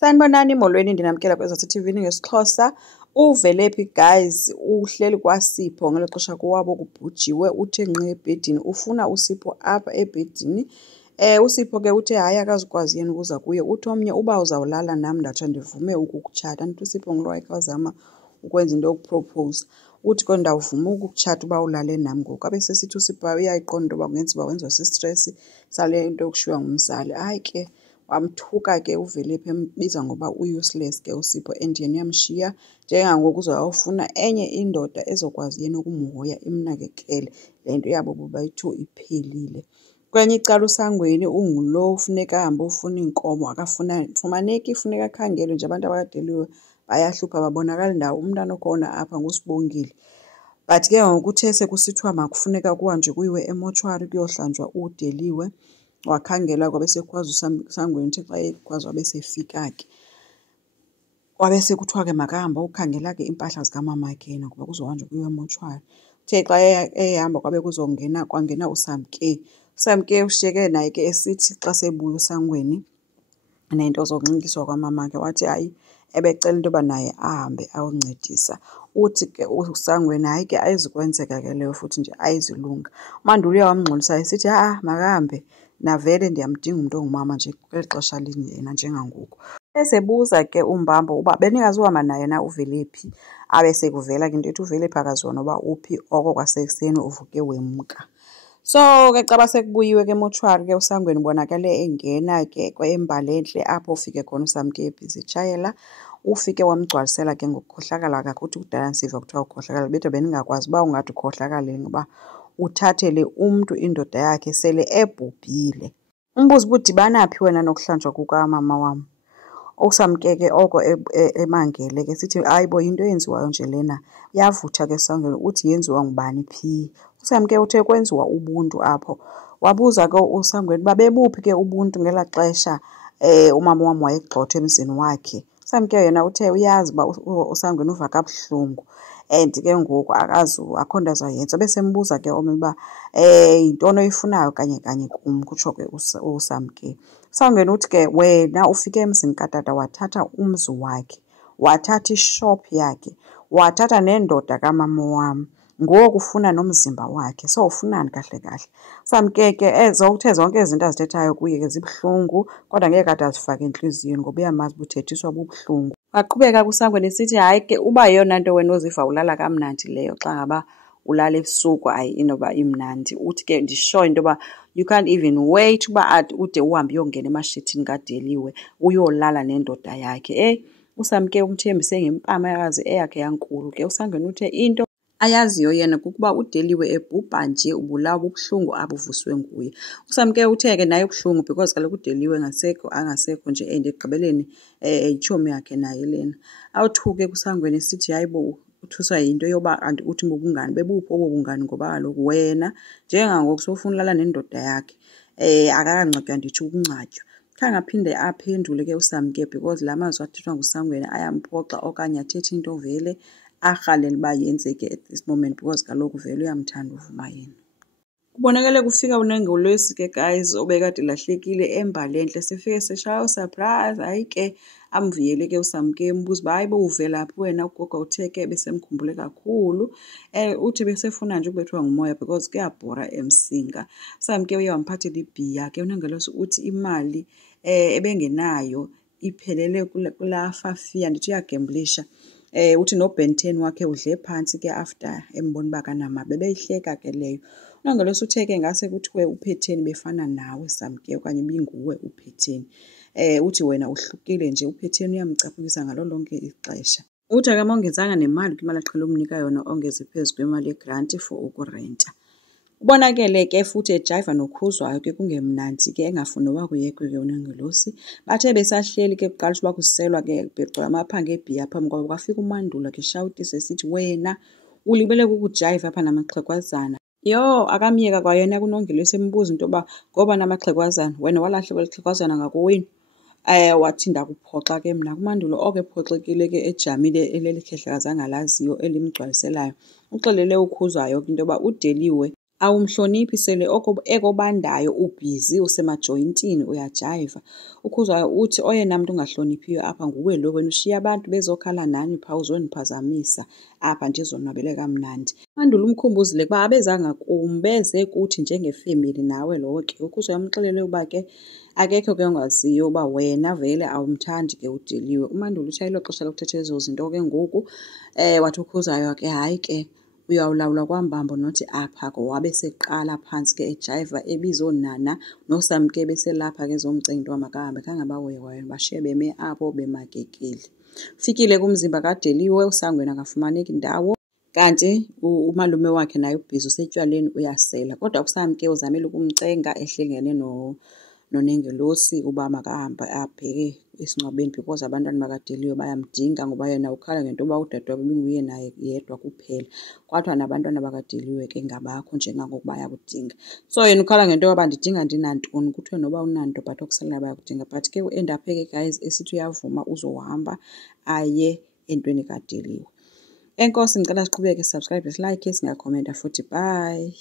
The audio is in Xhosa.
Sanibonani molweni, ndinamkela kweZathu-TV ngesiXhosa. UVelephi guys uhleli kwaSipho ngelo xesha kowabo kubhujiwe, uthe nqe ebhedini ufuna uSipho apha ebhedini. uSipho ke uthe hayi akazukwazi yena ukuza kuye. Uthi omnye uba uzawulala nam ndatsho ndivume ukukutshata. Andithi uSipho ngulo wayekazama ukwenza into yokupropose. Uthi ke ndawuvuma ukukutshata uba ulale nam ngoku. Abe sesithi uSipho uyayiqonda into yoba kungenza uba wenziwa sistresi sale into yokushiywa ngumzali. Hayi ke wamthuka ke uVelephi embiza ngoba u-useless ke uSipho and yena uyamshiya. Njengangoku uzawufuna enye indoda ezokwazi yena ukumhoya imnakekele. Le nto yabo bobayi-2 iphelile. Kwenye icala uSangweni ungulo ufuneka ahambe ufuna iinkomo fumaneki, funeka akhangelwe nje. Abantu abakadeliwe bayahlupha, babonakala ndawo. Umntana okhona apha nguSibongile. But ke ngoku uthe sekusithiwa makufuneka kuhanjwe kuyiwe emoshwari kuyohlanjwa udeliwe. Wakhangela kwabe sekwazi uSangweni, uthe xa ekwazi wabe sefika ke. Wabe sekuthiwa ke makahambe ukhangela ke iimpahla zikamamakhe yena kuba kuzohanjwa kuyiwe emoshwari. Uthe xa ehamba kwabe kwangena uSamke. uSamke ushiyeke naye ke esithi xa sebuya uSangweni nento zokunxityiswa kwamamakhe wathi hayi ebecela into yoba naye ahambe ayoncedisa. Uthi ke uSangweni hayi ke ayizukwenzeka ke leyo futhi nje ayizulunga. uMandulo uyawamngxolisa esithi makahambe navele ndiyamdinga umntu ongumama nje kweli xesha linye yena njengangoku. Esebuza ke uMbambo uba bendingazuhamba naye na uVelephi, abe sekuvela ke into ethi uVelephi akaziwa noba uphi, oko kwasekuseni uvuke wemka. So ke xa sekubuyiwe ke emoshwari ke uSangweni ubonakale engena ke kwembalenhle apho ufike khona uSamke ebhizitshayela. Ufike wamgcwalisela ke ngokukhohlakala kakuthi kudala ndisiva kuthiwa ukhohlakala. Betha bendingakwazi uba ungathi ukhohlakale ngoba uthathele umntu indoda yakhe sele ebhubhile. Umbuzo uba udibana phi wena nokuhlanjwa kukamama wam? uSamke ke oko emangele ke sithi hayi bo yinto eyenziwayo nje lena. Yavutha ke Sangweni uthi yenziwa ngubani phi? uSamke uthe kwenziwa ubuntu apho. Wabuza ke uSangweni uba bebuphi ke ubuntu ngelaa xesha umama wam wayegxothwa emzini wakhe. uSamke yena uthe uyazi uba uSangweni uva kabuhlungu and ke ngoku akho nto azayenza. Besembuza ke omnye uba yintoni oyifunayo kanye kanye kum, kutsho ke uSamke. uSangweni uthi ke wena ufike emzini katata wathatha umzi wakhe, wathatha ishop yakhe, wathatha nendoda kamama wam, ngoku ufuna nomzimba wakhe. So ufunani kahle kahle? uSamke ke uthe zonke ezi zinto azithethayo kuye ke zibuhlungu kodwa ngeke ade azifake entliziyweni ngoba uyamazi buthethiswa bubuhlungu. Waqhubeka kuSangweni esithi hayi ke uba yeyona nto wena uziva ulala kamnandi leyo xa ngaba ulala ebusuku hayi inoba imnandi. Uthi ke ndisho into yoba you can't even wait uba ude uhambe uyongena emashithini kadeliwe uyolala nendoda yakhe. uSamke umthembise ngempamakazi eyakhe yankulu ke. uSangweni uthe into ayaziyo yena kukuba udeliwe ebhubha nje ubulawa bubuhlungu abuvuswe nguye. uSamke uthe ke naye ubuhlungu because kaloku udeliwe angasekho nje and ekugqibeleni itshomi yakhe naye lena. Awuthuke kuSangweni esithi hayi bo uthuswa yinto yoba kanti uthi bobungani. Bebuphi obo bungani ngoba kaloku wena njengangoku sofuna ulala nendoda yakhe akakangcwatywa nditsho ukungcwatywa. Khange aphinde aphendule ke uSamke because la mazwi athethwa nguSangweni ayamphoxa okanye athethe into vele arhalela uba yenzeke at this moment because kaloku vele uyamthanda uvuma yena. Kubonakale kufika uNengolwesi ke guys obekade lahlekile embalenhle. Sefike seshaya usurprise. Hayi ke amvuyele ke uSamke embuza uba hayi bo uvelaphi wena? Ugogo uthe ke besemkhumbule kakhulu. Uthi besefuna nje ukubethwa ngumoya because kuyabhora emsinga. uSamke uye wamphathela ibhiya ke. uNengolwesi uthi imali ebengenayo iphelele kulaa fafiya, ndithi uyagemblisha. Uthi noBen 10 wakhe udle phantsi ke after embona uba kanama. Bebeyihleka ke leyo. uNongolwesi uthe ke ngase kuthiwe uPhetheni befana nawe Samke okanye ibinguwe uPhetheni. Uthi wena uhlukile nje, uPhetheni uyamcaphukisa ngalo lonke ixesha. Uthi ke mongezanga nemali kwimali aqhele umnika yona ongeze phezu kwemali yegranti for ukurenta. Ubonakele ke futhi ejayiva nokhuzwayo ke kungemnandi ke engafuni noba kuyekwe ke uNongolwesi. Bathe besahleli ke kuqalisha uba kuselwa ke begcwala amaphanga ebhiya phambi kwabo kwafika uMandulo ke shawutisa esithi wena ulibele kukujayiva apha namaxhegwazana. Yho, akamyeka kwayena kuNongolwesi embuza into yoba ngoba namaxhegwazana wena walahlekwa lixhegwazana ngakowenu. Wathi ndakuphoxa ke mna. uMandulo oko ephoxekile ke ejamile eleli khehlekazi angalaziyo elimgcwaliselayo uxelele ukhuzwayo into yoba udeliwe awumhloniphi sele ekobandayo ubhizi usemajoyintini uyajayiva. UKhuzwayo uthi oyena muntu ungahloniphiyo apha nguwe lo wena ushiya abantu bezokhala nani pha uzoniphazamisa apha nje izonwabele kamnandi. UMaNduli umkhumbuzile ukuba abezanga kum beze kuthi njengefemeli nawe lo-ke. UKhuzwayo umxelele ukuba ke akekho ke ongaziyo uba wena vele awumthandi ke uDeliwe. UMaNduli uthi ayilo xesha lokuthetha ezo zinto ke ngoku. Wathi uKhuzwayo ke hayi ke uyawulawula kwambambo nothi apha ko wabe seqala phantsi ke ejayiva ebiza oonana noSam ke beselapha ke ezomcenga into makahambe khange bahoye bashiye beme apho bemakekile. Fikile kumzimba kaDeliwe usangweni akafumaneki ndawo. Kanti umalume wakhe naye ubhizi usetywaleni uyasela. Kodwa uSam ke uzamele ukumcenga ehlengene noNengelosi uba makahambe abheke esingcwabeni because abantwana bakaDeliwe bayamdinga ngoba yena ukhala ngento yoba udadewabo ibinguye naye yedwa kuphela. Kwathiwa nabantwana bakaDeliwe ke ngabakho njengangoko bayakudinga. So yena ukhala ngento yoba ndidinga ndinantoni kuthiwe noba unanto but okusalayo bayakudinga. But ke u-end up ke guys esithi uyavuma uzohamba aye entweni kaDeliwe. Enkosi ngicela siqhubeke, subscribe, like, singakhomenta futhi bye.